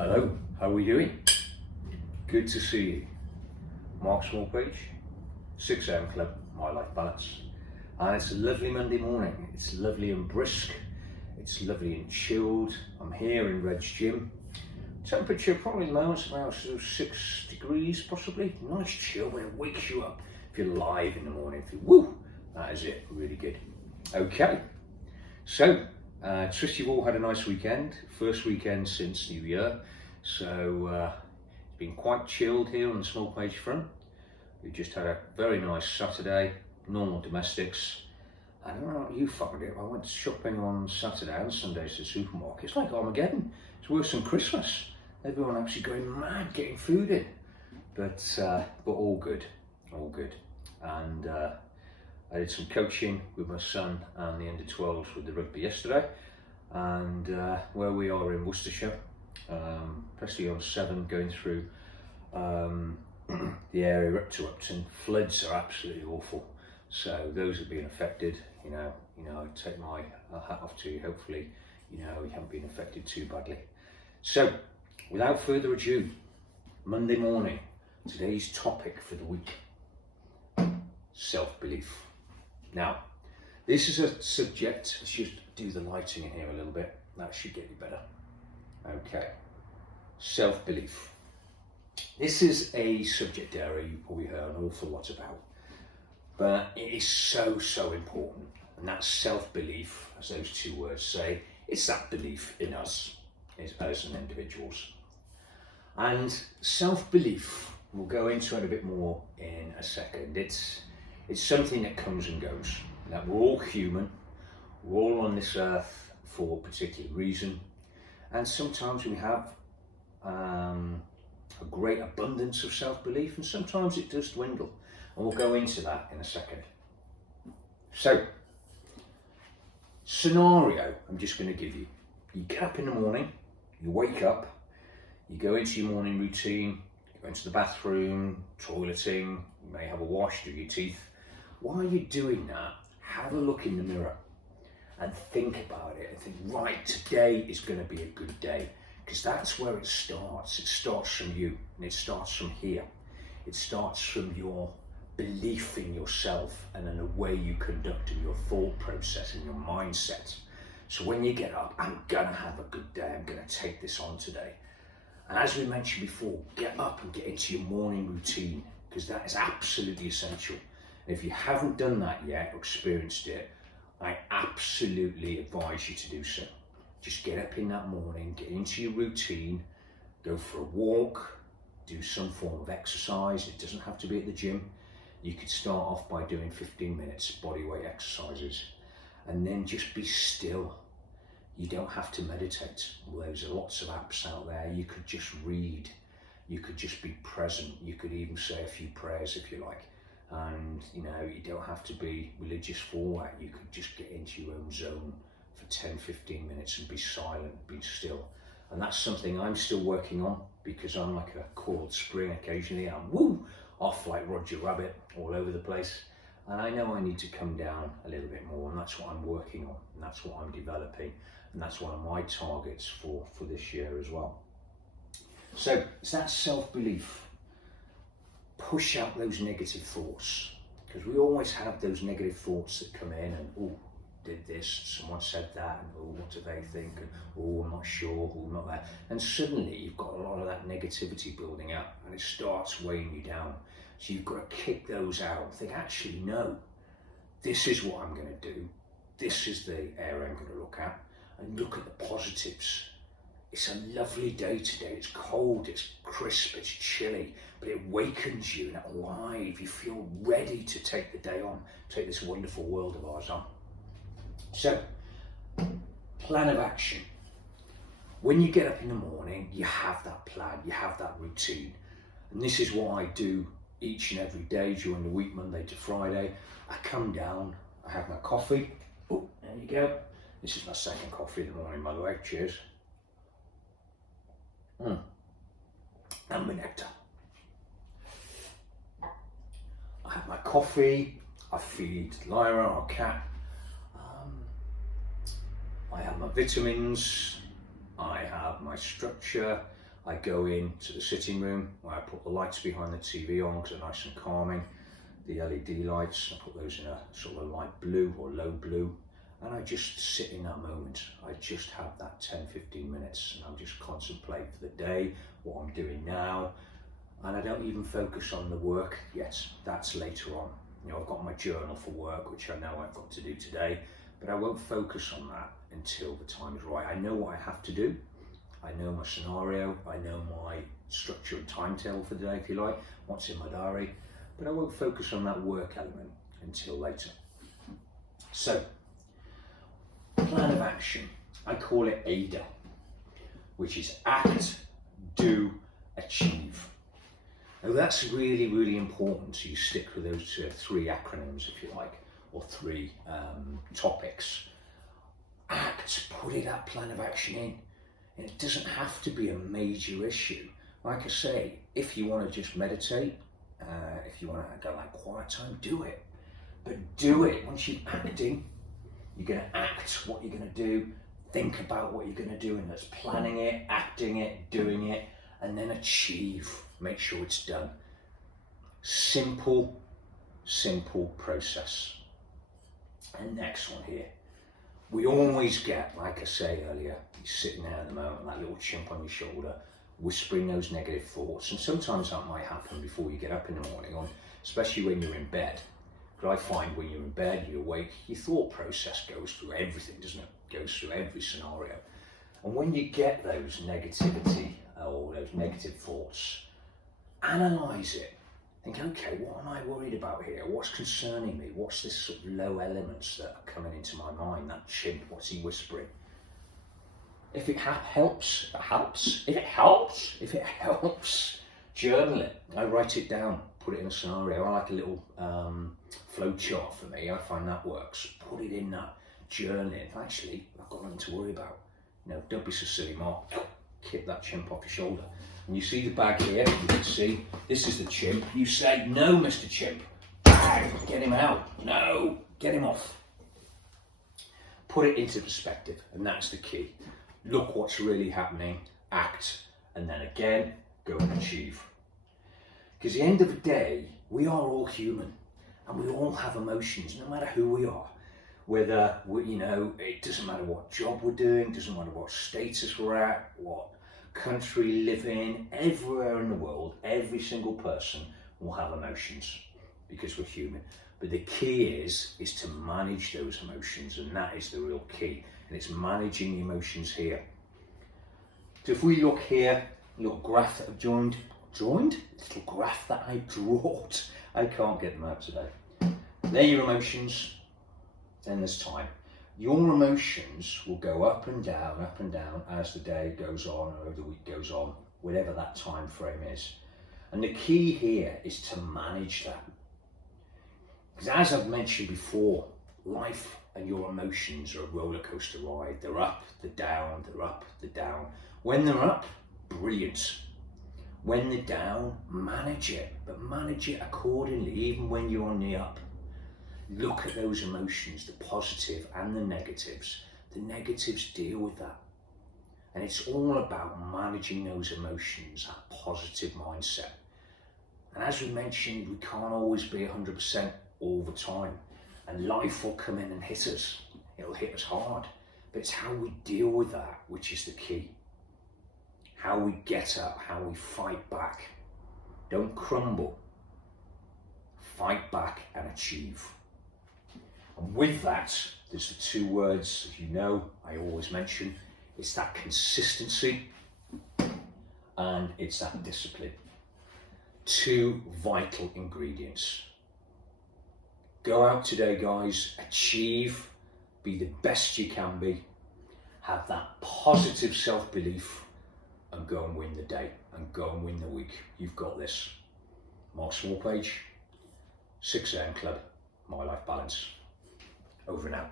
Hello, how are we doing? Good to see you. Mark Smallpage, 6am Club, My Life Balance. And it's a lovely Monday morning. It's lovely and brisk. It's lovely and chilled. I'm here in Red's gym. Temperature probably lows around 6 degrees possibly. Nice chill, but it wakes you up if you're live in the morning. Woo, that is it, really good. Okay, so trust you've all had a nice weekend. First weekend since New Year. So it's been quite chilled here on the Smallpage front. We just had a very nice Saturday, normal domestics. I don't know how you found it. I went shopping on Saturday and Sundays to the supermarket. It's like Armageddon. It's worse than Christmas. Everyone actually going mad getting food in. But all good, all good. And I did some coaching with my son and the under-12s with the rugby yesterday. And where we are in Worcestershire, especially on 7 going through the area up to Upton, floods are absolutely awful. So those have been affected, you know, I take my hat off to you. Hopefully, you haven't been affected too badly. So without further ado, Monday morning, today's topic for the week, self-belief. Now, this is a subject, let's just do the lighting in here a little bit. That should get you better. Okay, self-belief. This is a subject area you probably heard an awful lot about, but it is so important. And that's self-belief, as those two words say. It's that belief in us as individuals. And self-belief, we'll go into it a bit more in a second. It's something that comes and goes. That we're all human, we're all on this earth for a particular reason, and sometimes we have a great abundance of self-belief, and sometimes it does dwindle, and we'll go into that in a second. So, scenario I'm just going to give you. You get up in the morning, you wake up, you go into your morning routine, you go into the bathroom, toileting, you may have a wash, do your teeth. While you're doing that, have a look in the mirror and think about it and think, right, today is going to be a good day, because that's where it starts. It starts from you, and it starts from here. It starts from your belief in yourself and in the way you conduct in your thought process and your mindset. So when you get up, I'm going to have a good day, I'm going to take this on today. And as we mentioned before, get up and get into your morning routine, because that is absolutely essential. If you haven't done that yet or experienced it, I absolutely advise you to do so. Just get up in that morning, get into your routine, go for a walk, do some form of exercise. It doesn't have to be at the gym. You could start off by doing 15 minutes bodyweight exercises, and then just be still. You don't have to meditate. Well, there's lots of apps out there. You could just read. You could just be present. You could even say a few prayers if you like. And you don't have to be religious for that. You could just get into your own zone for 10-15 minutes and be silent, be still. And that's something I'm still working on, because I'm like a coiled spring occasionally. I'm off like Roger Rabbit all over the place. And I know I need to come down a little bit more, and that's what I'm working on, and that's what I'm developing, and that's one of my targets for this year as well. So it's that self-belief. Push out those negative thoughts, because we always have those negative thoughts that come in and, did this, someone said that, and what do they think, and I'm not sure, not that. And suddenly you've got a lot of that negativity building up, and it starts weighing you down. So you've got to kick those out and think, actually, no, this is what I'm going to do. This is the area I'm going to look at, and look at the positives. It's a lovely day today. It's cold, it's crisp, it's chilly, but it wakens you and alive. You feel ready to take the day on, take this wonderful world of ours on. So, plan of action. When you get up in the morning, you have that plan, you have that routine. And this is what I do each and every day during the week, Monday to Friday. I come down, I have my coffee. Oh, there you go. This is my second coffee in the morning, by the way. Cheers. And my nectar. I have my coffee, I feed Lyra, our cat. I have my vitamins, I have my structure, I go into the sitting room where I put the lights behind the TV on because they're nice and calming. The LED lights, I put those in a sort of light blue or low blue, and I just sit in that moment. I just have that 10-15 minutes and I just contemplate for the day, what I'm doing now, and I don't even focus on the work yet. That's later on. You know, I've got my journal for work, which I know I've got to do today, but I won't focus on that until the time is right. I know what I have to do. I know my scenario. I know my structure and timetable for the day, if you like, what's in my diary, but I won't focus on that work element until later. So, plan of action. I call it ADA, which is act, do, achieve. Now that's really, really important. So you stick with those three acronyms, if you like, or three topics. Act, put that plan of action in. And it doesn't have to be a major issue. Like I say, if you want to just meditate, if you want to go like quiet time, do it. But do it. Once you're acting, you're going to act what you're going to do, think about what you're going to do, and that's planning it, acting it, doing it, and then achieve. Make sure it's done. Simple, simple process. And next one here. We always get, like I say earlier, you're sitting there at the moment, that little chimp on your shoulder, whispering those negative thoughts. And sometimes that might happen before you get up in the morning, or especially when you're in bed. But I find when you're in bed, you're awake, your thought process goes through everything, doesn't it? Goes through every scenario. And when you get those negativity or those negative thoughts, analyse it. Think, okay, what am I worried about here? What's concerning me? What's this sort of low elements that are coming into my mind? That chimp, what's he whispering? If it helps, journal it. I write it down, put it in a scenario. I like a little flow chart for me. I find that works. Put it in that, journal it. Actually, I've got nothing to worry about. You know, don't be so silly, Mark. Kick that chimp off your shoulder. And you see the bag here, you can see, this is the chimp. You say, no, Mr. Chimp. Bang, get him out. No, get him off. Put it into perspective, and that's the key. Look what's really happening, act, and then again, go and achieve. Because at the end of the day, we are all human, and we all have emotions, no matter who we are. Whether, you know, it doesn't matter what job we're doing, doesn't matter what status we're at, what country we live in, everywhere in the world, every single person will have emotions because we're human. But the key is to manage those emotions, and that is the real key. And it's managing the emotions here. So if we look here, a little graph that I've joined? Little graph that I drawed. I can't get them out today. They're your emotions, then there's time. Your emotions will go up and down as the day goes on or the week goes on, whatever that time frame is. And the key here is to manage that. Because as I've mentioned before, life and your emotions are a roller coaster ride. They're up, they're down, they're up, they're down. When they're up, brilliant. When they're down, manage it, but manage it accordingly, even when you're on the up. Look at those emotions, the positive and the negatives. The negatives deal with that. And it's all about managing those emotions, that positive mindset. And as we mentioned, we can't always be 100% all the time. And life will come in and hit us. It'll hit us hard. But it's how we deal with that, which is the key. How we get up, how we fight back. Don't crumble. Fight back and achieve. And with that, there's the two words, as you know, I always mention. It's that consistency and it's that discipline. Two vital ingredients. Go out today, guys, achieve, be the best you can be, have that positive self-belief, and go and win the day, and go and win the week. You've got this. Mark Smallpage, 6 AM Club, My Life Balance. Over and out.